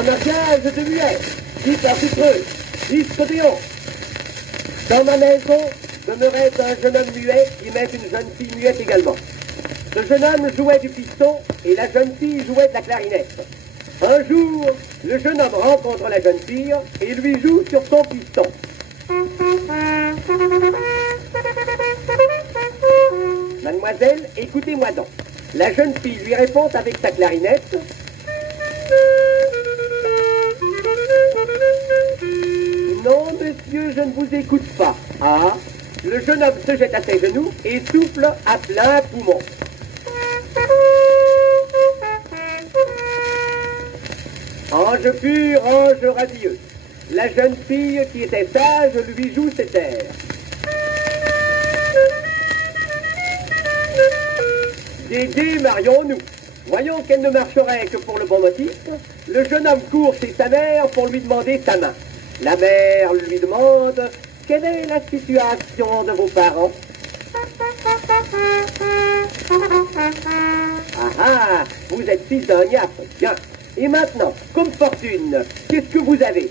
Un mariage de muets, 10 à Sucreux, 10 cotillons. Dans ma maison demeurait un jeune homme muet qui aimait une jeune fille muette également. Ce jeune homme jouait du piston et la jeune fille jouait de la clarinette. Un jour, le jeune homme rencontre la jeune fille et lui joue sur son piston. Mademoiselle, écoutez-moi donc. La jeune fille lui répond avec sa clarinette. Non, monsieur, je ne vous écoute pas. Ah, le jeune homme se jette à ses genoux et souffle à plein poumon. Ange pur, ange radieux. La jeune fille qui était sage lui joue cet air. Dédé, marions-nous. Voyons qu'elle ne marcherait que pour le bon motif. Le jeune homme court chez sa mère pour lui demander sa main. La mère lui demande « Quelle est la situation de vos parents ?» Ah ah, vous êtes fils d'un niappe. Bien. Et maintenant, comme fortune, qu'est-ce que vous avez?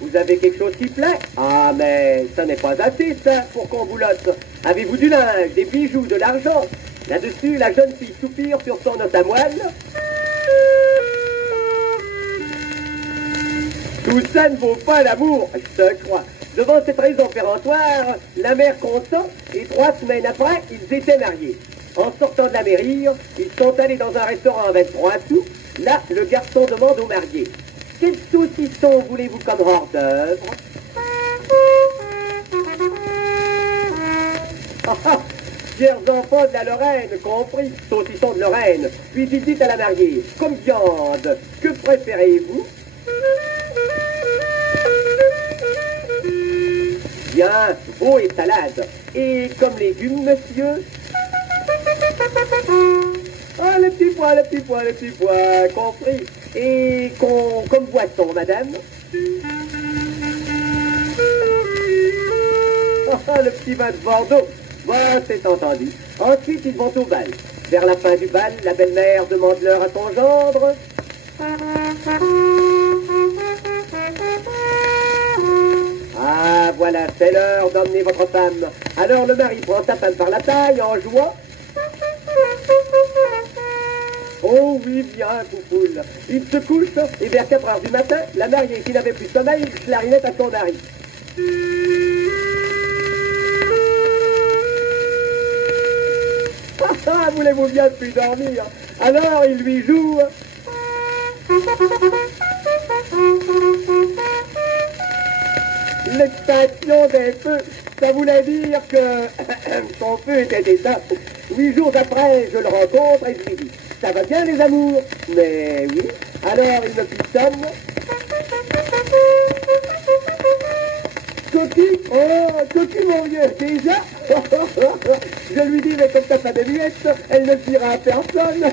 Vous avez quelque chose qui plaît? Ah, mais ça n'est pas assez, ça, pour qu'on boulotte. Avez-vous du linge, des bijoux, de l'argent? Là-dessus, la jeune fille soupire sur son os à moelle. Tout ça ne vaut pas l'amour, je te crois. Devant cette raison péremptoire, la mère consent, et 3 semaines après, ils étaient mariés. En sortant de la mairie, ils sont allés dans un restaurant à 23 sous. Là, le garçon demande au marié « Quel saucisson voulez-vous comme hors d'œuvre ?» Ah ah, chers enfants de la Lorraine, compris, saucisson de Lorraine. Puis il dit à la mariée « Comme viande, que préférez-vous » Bien, veau et salade. Et comme légumes, monsieur? Ah, le petit pois, le petit pois, le petit pois, compris. Et comme boisson, madame? Ah, le petit vin de Bordeaux. Bon, c'est entendu. Ensuite, ils vont au bal. Vers la fin du bal, la belle-mère demande l'heure à son gendre. Ah, voilà, c'est l'heure d'emmener votre femme. Alors le mari prend sa femme par la taille en jouant. Oh oui, bien, coupoule. Il se couche et vers 4 heures du matin, la mariée qui n'avait plus de sommeil clarinette à son mari. Ah, voulez-vous bien plus dormir? Alors il lui joue. L'extinction des feux, ça voulait dire que son feu était éteint. 8 jours après, je le rencontre et je lui dis « Ça va bien les amours ?» « Mais oui. » Alors il me pistonne. « Coquille, oh, coquille mon vieux, déjà ?» Je lui dis « Mais comme t'as pas de miettes, elle ne dira à personne. »